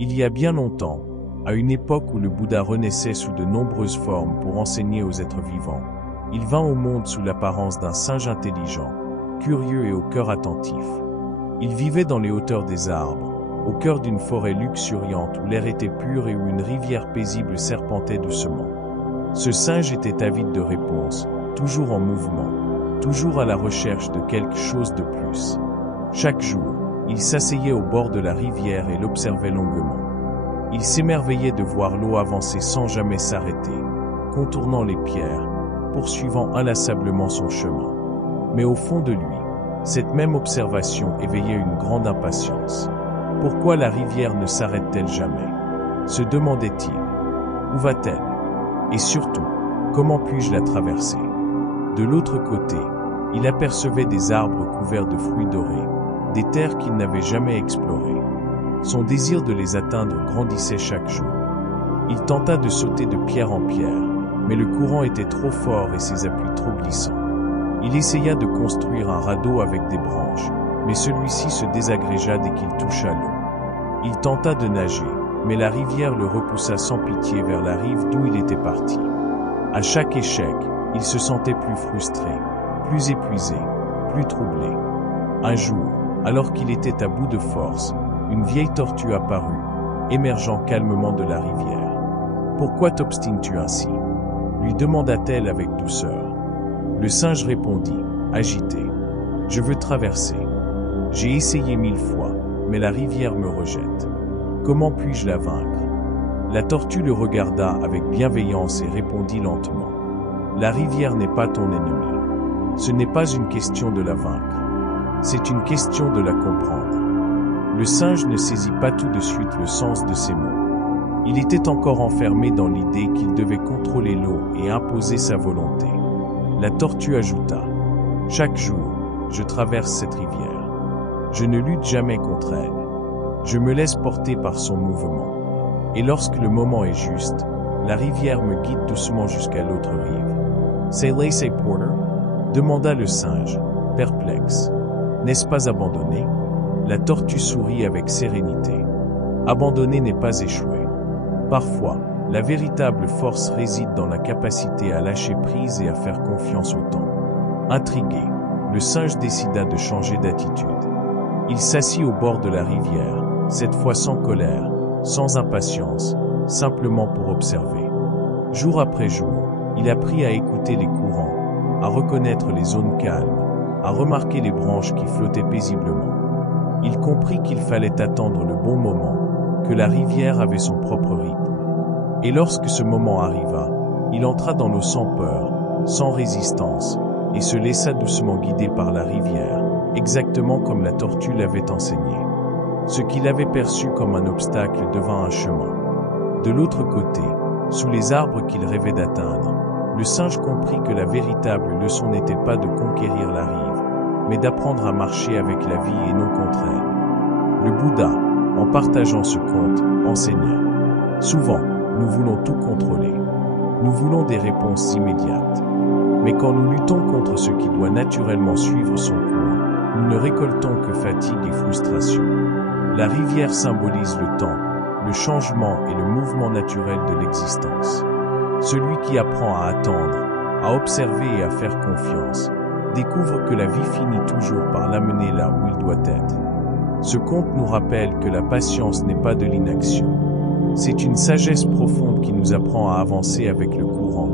Il y a bien longtemps, à une époque où le Bouddha renaissait sous de nombreuses formes pour enseigner aux êtres vivants, il vint au monde sous l'apparence d'un singe intelligent, curieux et au cœur attentif. Il vivait dans les hauteurs des arbres, au cœur d'une forêt luxuriante où l'air était pur et où une rivière paisible serpentait doucement. Ce singe était avide de réponses, toujours en mouvement, toujours à la recherche de quelque chose de plus. Chaque jour, il s'asseyait au bord de la rivière et l'observait longuement. Il s'émerveillait de voir l'eau avancer sans jamais s'arrêter, contournant les pierres, poursuivant inlassablement son chemin. Mais au fond de lui, cette même observation éveillait une grande impatience. Pourquoi la rivière ne s'arrête-t-elle jamais? Se demandait-il. Où va-t-elle? Et surtout, comment puis-je la traverser? De l'autre côté, il apercevait des arbres couverts de fruits dorés, des terres qu'il n'avait jamais explorées. Son désir de les atteindre grandissait chaque jour. Il tenta de sauter de pierre en pierre, mais le courant était trop fort et ses appuis trop glissants. Il essaya de construire un radeau avec des branches, mais celui-ci se désagrégea dès qu'il toucha l'eau. Il tenta de nager, mais la rivière le repoussa sans pitié vers la rive d'où il était parti. À chaque échec, il se sentait plus frustré, plus épuisé, plus troublé. Un jour, alors qu'il était à bout de force, une vieille tortue apparut, émergeant calmement de la rivière. « Pourquoi t'obstines-tu ainsi » lui demanda-t-elle avec douceur. Le singe répondit, agité. « Je veux traverser. J'ai essayé 1000 fois, mais la rivière me rejette. Comment puis-je la vaincre » La tortue le regarda avec bienveillance et répondit lentement. « La rivière n'est pas ton ennemi. Ce n'est pas une question de la vaincre. C'est une question de la comprendre. » Le singe ne saisit pas tout de suite le sens de ces mots. Il était encore enfermé dans l'idée qu'il devait contrôler l'eau et imposer sa volonté. La tortue ajouta, « Chaque jour, je traverse cette rivière. Je ne lutte jamais contre elle. Je me laisse porter par son mouvement. Et lorsque le moment est juste, la rivière me guide doucement jusqu'à l'autre rive. »« C'est laissé, Porter ?» demanda le singe, perplexe. « N'est-ce pas abandonné ?» La tortue sourit avec sérénité. Abandonner n'est pas échouer. Parfois, la véritable force réside dans la capacité à lâcher prise et à faire confiance au temps. Intrigué, le singe décida de changer d'attitude. Il s'assit au bord de la rivière, cette fois sans colère, sans impatience, simplement pour observer. Jour après jour, il apprit à écouter les courants, à reconnaître les zones calmes, à remarquer les branches qui flottaient paisiblement. Il comprit qu'il fallait attendre le bon moment, que la rivière avait son propre rythme. Et lorsque ce moment arriva, il entra dans l'eau sans peur, sans résistance, et se laissa doucement guider par la rivière, exactement comme la tortue l'avait enseigné. Ce qu'il avait perçu comme un obstacle devint un chemin. De l'autre côté, sous les arbres qu'il rêvait d'atteindre, le singe comprit que la véritable leçon n'était pas de conquérir la rive, mais d'apprendre à marcher avec la vie et non contre elle. Le Bouddha, en partageant ce conte, enseigna. Souvent, nous voulons tout contrôler. Nous voulons des réponses immédiates. Mais quand nous luttons contre ce qui doit naturellement suivre son cours, nous ne récoltons que fatigue et frustration. La rivière symbolise le temps, le changement et le mouvement naturel de l'existence. Celui qui apprend à attendre, à observer et à faire confiance, découvre que la vie finit toujours par l'amener là où il doit être. Ce conte nous rappelle que la patience n'est pas de l'inaction. C'est une sagesse profonde qui nous apprend à avancer avec le courant,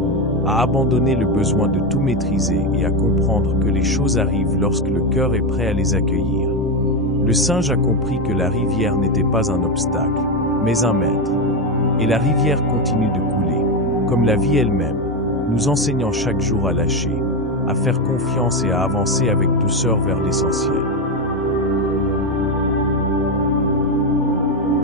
à abandonner le besoin de tout maîtriser et à comprendre que les choses arrivent lorsque le cœur est prêt à les accueillir. Le singe a compris que la rivière n'était pas un obstacle, mais un maître. Et la rivière continue de couler, comme la vie elle-même, nous enseignant chaque jour à lâcher, à faire confiance et à avancer avec douceur vers l'essentiel.